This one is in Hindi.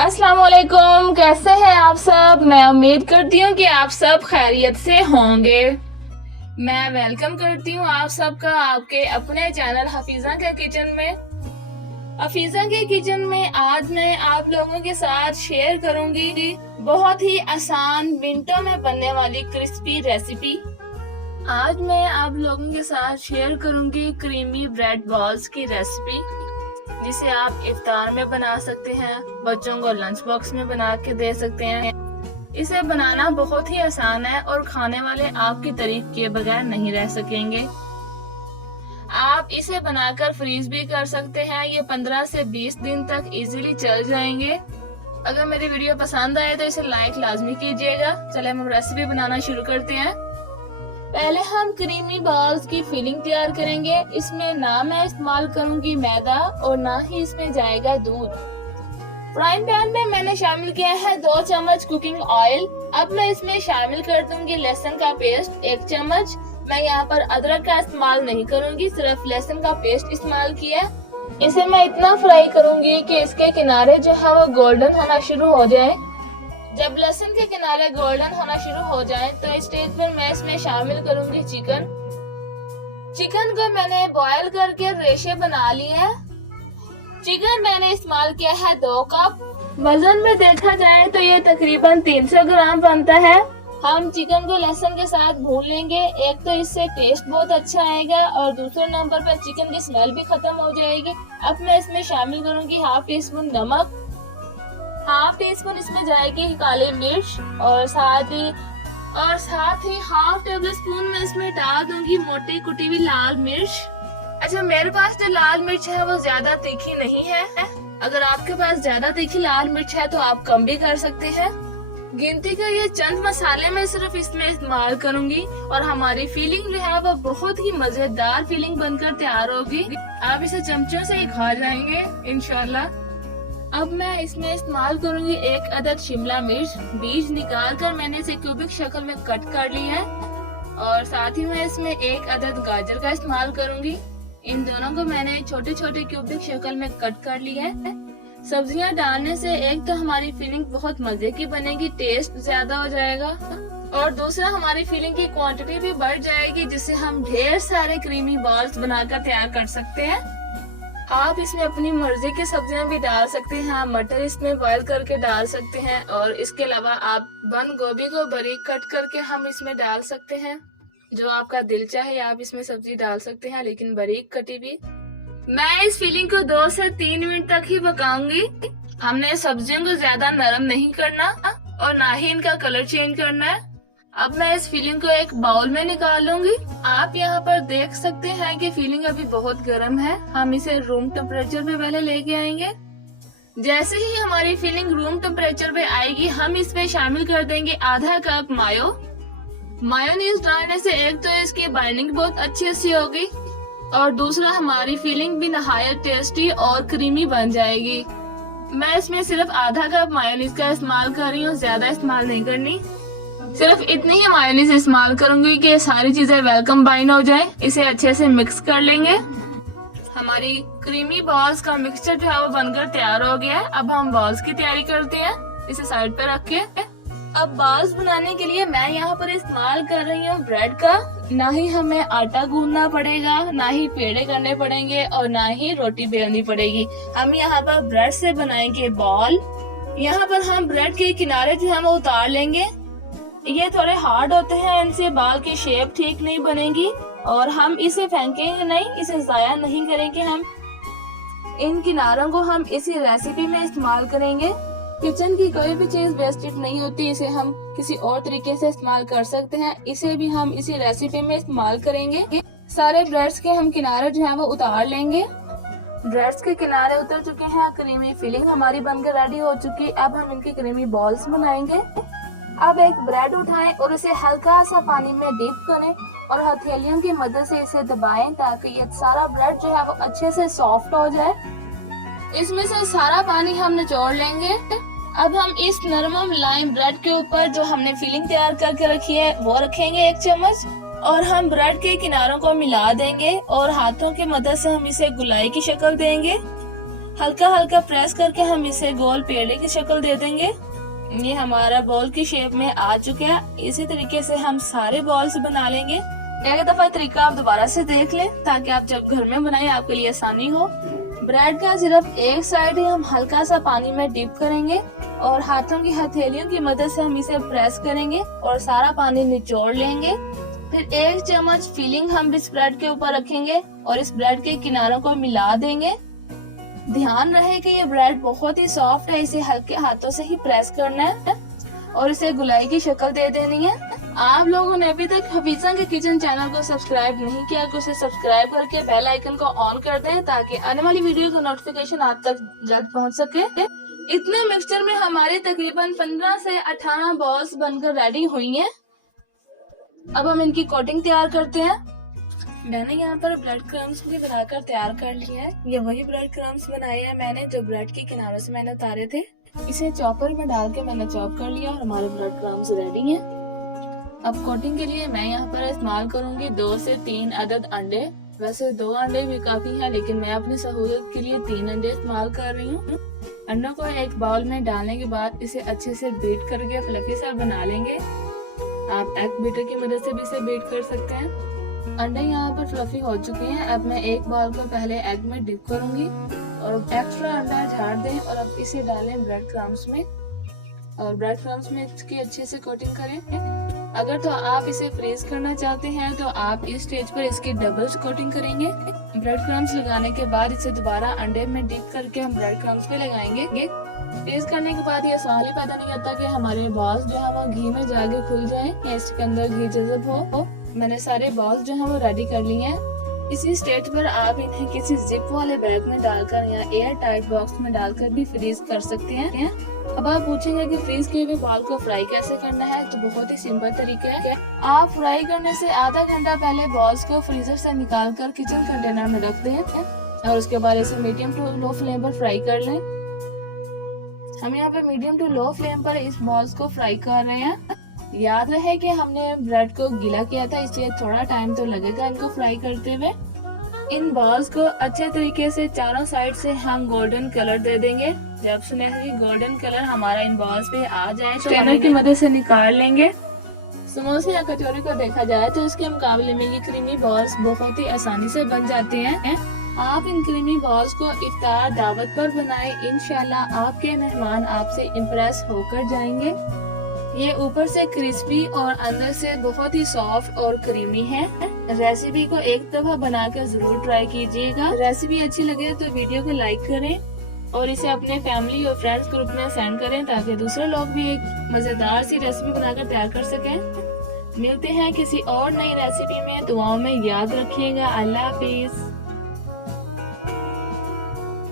अस्सलाम वालेकुम, कैसे हैं आप सब। मैं उम्मीद करती हूँ कि आप सब खैरियत से होंगे। मैं वेलकम करती हूँ आप सबका आपके अपने चैनल हफीजा के किचन में। हफीजा के किचन में आज मैं आप लोगों के साथ शेयर करूंगी बहुत ही आसान मिनटों में बनने वाली क्रिस्पी रेसिपी। आज मैं आप लोगों के साथ शेयर करूंगी क्रीमी ब्रेड बॉल्स की रेसिपी, जिसे आप इफ्तार में बना सकते हैं, बच्चों को लंच बॉक्स में बना के दे सकते हैं। इसे बनाना बहुत ही आसान है और खाने वाले आपकी तारीफ किए बगैर नहीं रह सकेंगे। आप इसे बनाकर फ्रीज भी कर सकते हैं, ये 15 से 20 दिन तक इजीली चल जाएंगे। अगर मेरी वीडियो पसंद आए तो इसे लाइक लाजमी कीजिएगा। चले हम रेसिपी बनाना शुरू करते हैं। पहले हम क्रीमी बॉल्स की फिलिंग तैयार करेंगे। इसमें ना मैं इस्तेमाल करूंगी मैदा और ना ही इसमें जाएगा दूध। फ्राइंग पैन में मैंने शामिल किया है 2 चम्मच कुकिंग ऑयल। अब मैं इसमें शामिल कर दूंगी लहसुन का पेस्ट 1 चम्मच। मैं यहाँ पर अदरक का इस्तेमाल नहीं करूंगी, सिर्फ लहसुन का पेस्ट इस्तेमाल किया। इसे मैं इतना फ्राई करूंगी कि इसके किनारे जो है वो गोल्डन होना शुरू हो जाए। जब लहसुन के किनारे गोल्डन होना शुरू हो जाए तो इस स्टेज पर मैं इसमें शामिल करूंगी चिकन को मैंने बॉयल करके रेशे बना लिए हैं। चिकन मैंने इस्तेमाल किया है 2 कप। वजन में देखा जाए तो ये तकरीबन 300 ग्राम बनता है। हम चिकन को लहसुन के साथ भून लेंगे। एक तो इससे टेस्ट बहुत अच्छा आएगा और दूसरे नंबर पर चिकन की स्मेल भी खत्म हो जाएगी। अब मैं इसमें शामिल करूंगी हाफ टी स्पून नमक, हाफ टी स्पून इसमें जाएगी काली मिर्च और साथ ही हाफ टेबल स्पून में इसमें डाल दूंगी मोटी कुटी हुई लाल मिर्च। अच्छा, मेरे पास जो लाल मिर्च है वो ज्यादा तीखी नहीं है। अगर आपके पास ज्यादा तीखी लाल मिर्च है तो आप कम भी कर सकते हैं। गिनती का ये चंद मसाले मैं सिर्फ इसमें इस्तेमाल करूंगी और हमारी फीलिंग जो है वो बहुत ही मजेदार फीलिंग बनकर तैयार होगी। आप इसे चमचों से ही खा जाएंगे इंशाल्लाह। अब मैं इसमें इस्तेमाल करूंगी 1 अदद शिमला मिर्च। बीज निकाल कर मैंने इसे क्यूबिक शक्ल में कट कर ली है और साथ ही मैं इसमें 1 अदद गाजर का इस्तेमाल करूंगी। इन दोनों को मैंने छोटे छोटे क्यूबिक शक्ल में कट कर लिया है। सब्जियां डालने से एक तो हमारी फीलिंग बहुत मजे की बनेगी, टेस्ट ज्यादा हो जाएगा और दूसरा हमारी फीलिंग की क्वांटिटी भी बढ़ जाएगी, जिससे हम ढेर सारे क्रीमी बॉल्स बनाकर तैयार कर सकते हैं। आप इसमें अपनी मर्जी की सब्जियां भी डाल सकते हैं। मटर इसमें बॉयल करके डाल सकते हैं और इसके अलावा आप बंद गोभी को बारीक कट करके हम इसमें डाल सकते हैं। जो आपका दिल चाहे आप इसमें सब्जी डाल सकते हैं, लेकिन बारीक कटी भी। मैं इस फिलिंग को 2 से 3 मिनट तक ही पकाऊंगी। हमने सब्जियों को ज्यादा नरम नहीं करना और ना ही इनका कलर चेंज करना है। अब मैं इस फिलिंग को एक बाउल में निकालूंगी। आप यहाँ पर देख सकते हैं कि फिलिंग अभी बहुत गर्म है। हम इसे रूम टेम्परेचर पे पहले लेके आएंगे। जैसे ही हमारी फिलिंग रूम टेम्परेचर पे आएगी हम इसमें शामिल कर देंगे आधा कप मायोनीज डालने से एक तो इसकी बाइंडिंग बहुत अच्छी सी होगी और दूसरा हमारी फिलिंग भी नहायत टेस्टी और क्रीमी बन जाएगी। मैं इसमें सिर्फ आधा कप मायोनीज का इस्तेमाल कर रही हूँ, ज्यादा इस्तेमाल नहीं करनी। सिर्फ इतनी ही मायोनीज इस्तेमाल करूंगी कि सारी चीजें वेलकम बाइंड हो जाए। इसे अच्छे से मिक्स कर लेंगे। हमारी क्रीमी बॉल्स का मिक्सचर जो है वो बनकर तैयार हो गया है। अब हम बॉल्स की तैयारी करते हैं। इसे साइड पे रख के अब बॉल्स बनाने के लिए मैं यहाँ पर इस्तेमाल कर रही हूँ ब्रेड का। ना ही हमें आटा गूंदना पड़ेगा, ना ही पेड़े करने पड़ेंगे और ना ही रोटी बेलनी पड़ेगी। हम यहाँ पर ब्रेड से बनाएंगे बॉल। यहाँ पर हम ब्रेड के किनारे जो है वो उतार लेंगे। ये थोड़े हार्ड होते हैं, इनसे बाल की शेप ठीक नहीं बनेगी और हम इसे फेंकेंगे नहीं, इसे जाया नहीं करेंगे। हम इन किनारों को हम इसी रेसिपी में इस्तेमाल करेंगे। किचन की कोई भी चीज वेस्टेड नहीं होती, इसे हम किसी और तरीके से इस्तेमाल कर सकते हैं। इसे भी हम इसी रेसिपी में इस्तेमाल करेंगे। सारे ब्रेड्स के हम किनारे जो है वो उतार लेंगे। ब्रेड्स के किनारे उतर चुके हैं, क्रीमी फिलिंग हमारी बनकर रेडी हो चुकी है। अब हम इनकी क्रीमी बॉल्स बनाएंगे। अब एक ब्रेड उठाएं और इसे हल्का सा पानी में डिप करें और हथेलियों की मदद से इसे दबाएं ताकि ये सारा ब्रेड जो है वो अच्छे से सॉफ्ट हो जाए। इसमें से सारा पानी हम निचोड़ लेंगे। अब हम इस नरम मुलायम ब्रेड के ऊपर जो हमने फिलिंग तैयार करके रखी है वो रखेंगे 1 चम्मच और हम ब्रेड के किनारों को मिला देंगे और हाथों की मदद से हम इसे गुलाई की शक्ल देंगे। हल्का हल्का प्रेस करके हम इसे गोल पेड़े की शक्ल दे देंगे। ये हमारा बॉल की शेप में आ चुका है। इसी तरीके से हम सारे बॉल्स बना लेंगे। एक दफा तरीका आप दोबारा से देख लें ताकि आप जब घर में बनाएं आपके लिए आसानी हो। ब्रेड का सिर्फ एक साइड ही हम हल्का सा पानी में डिप करेंगे और हाथों की हथेलियों की मदद से हम इसे प्रेस करेंगे और सारा पानी निचोड़ लेंगे। फिर 1 चम्मच फिलिंग हम इस ब्रेड के ऊपर रखेंगे और इस ब्रेड के किनारों को मिला देंगे। ध्यान रहे कि ये ब्रेड बहुत ही सॉफ्ट है, इसे हल्के हाथों से ही प्रेस करना है और इसे गुलाई की शक्ल दे देनी है। आप लोगों ने अभी तक हफीजा के किचन चैनल को सब्सक्राइब नहीं किया तो उसे सब्सक्राइब करके बेल आइकन को ऑन कर दें ताकि आने वाली वीडियो का नोटिफिकेशन आप तक जल्द पहुंच सके। इतने मिक्सचर में हमारी तकरीबन 15 से 18 बॉल्स बनकर रेडी हुई हैं। अब हम इनकी कोटिंग तैयार करते हैं। मैंने यहाँ पर ब्रेड क्रम्स भी बनाकर तैयार कर लिया है। ये वही ब्रेड क्रम्स बनाए हैं मैंने जो ब्रेड के किनारों से मैंने उतारे थे। इसे चॉपर में डाल के मैंने चॉप कर लिया और हमारे ब्रेड क्रम्स रेडी हैं। अब कोटिंग के लिए मैं यहाँ पर इस्तेमाल करूंगी 2 से 3 अदद अंडे। वैसे 2 अंडे भी काफी हैं लेकिन मैं अपनी सहूलियत के लिए 3 अंडे इस्तेमाल कर रही हूँ। अंडों को एक बाउल में डालने के बाद इसे अच्छे से बीट करके फ्लफी सा बना लेंगे। आप एग बीटर की मदद से भी इसे बीट कर सकते हैं। अंडे यहाँ पर फ्लफी हो चुके हैं। अब मैं एक बाउल को पहले एग में डिप करूंगी और एक्स्ट्रा अंडा झाड़ दें और अब इसे डालें ब्रेड क्रम्स में और ब्रेड क्रम्स में इसकी अच्छे से कोटिंग करें। अगर तो आप इसे फ्रीज करना चाहते हैं तो आप इस स्टेज पर इसकी डबल कोटिंग करेंगे। ब्रेड क्रम्स लगाने के बाद इसे दोबारा अंडे में डिप करके हम ब्रेड क्रम्स पे लगाएंगे। फ्रीज करने के बाद ये सवाल ही पैदा नहीं होता कि हमारे बॉल्स जो है वो घी में जाके खुल जाएं या इसके अंदर घी जज़ब हो। मैंने सारे बॉल्स जो है वो रेडी कर लिए हैं। इसी स्टेज पर आप इन्हें किसी जिप वाले बैग में डालकर या एयर टाइट बॉक्स में डालकर भी फ्रीज कर सकते हैं। अब आप पूछेंगे कि फ्रीज किए हुए बॉल को फ्राई कैसे करना है, तो बहुत ही सिंपल तरीका है। आप फ्राई करने से आधा घंटा पहले बॉल्स को फ्रीजर से निकाल कर किचन कंटेनर में रख दें और उसके बाद इसे मीडियम टू लो फ्लेम पर फ्राई कर लें। हम यहाँ पे मीडियम टू लो फ्लेम पर इस बॉल्स को फ्राई कर रहे हैं। याद रहे कि हमने ब्रेड को गीला किया था इसलिए थोड़ा टाइम तो लगेगा इनको फ्राई करते हुए। इन बॉल्स को अच्छे तरीके से चारों साइड से हम गोल्डन कलर दे देंगे। जब सुनहरी गोल्डन कलर हमारा इन बॉल्स पे आ जाए तो स्ट्रेनर की मदद से निकाल लेंगे। समोसे या कचौरी को देखा जाए तो इसके मुकाबले में ये क्रीमी बॉल्स बहुत ही आसानी से बन जाते हैं। आप इन क्रीमी बॉल्स को इफ्तार दावत पर बनाएं। इंशाल्लाह आपके मेहमान आपसे इम्प्रेस होकर जाएंगे। ये ऊपर से क्रिस्पी और अंदर से बहुत ही सॉफ्ट और क्रीमी है। रेसिपी को एक दफा बनाकर जरूर ट्राई कीजिएगा। रेसिपी अच्छी लगे तो वीडियो को लाइक करें और इसे अपने फैमिली और फ्रेंड्स ग्रुप में सेंड करें ताकि दूसरे लोग भी एक मजेदार सी रेसिपी बनाकर तैयार कर सकें। मिलते हैं किसी और नई रेसिपी में। दुआओं में याद रखिएगा। अल्लाह हाफिज।